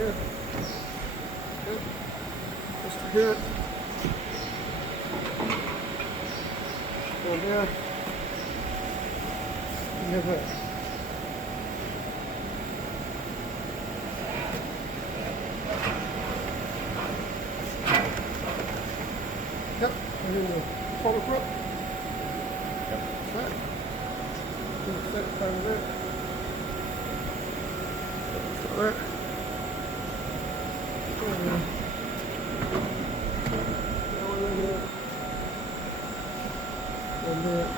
here. Good. Just to here. Go there. And have that. Yep. And then the follow grip. Yep. Set. Set over there. Set that. And then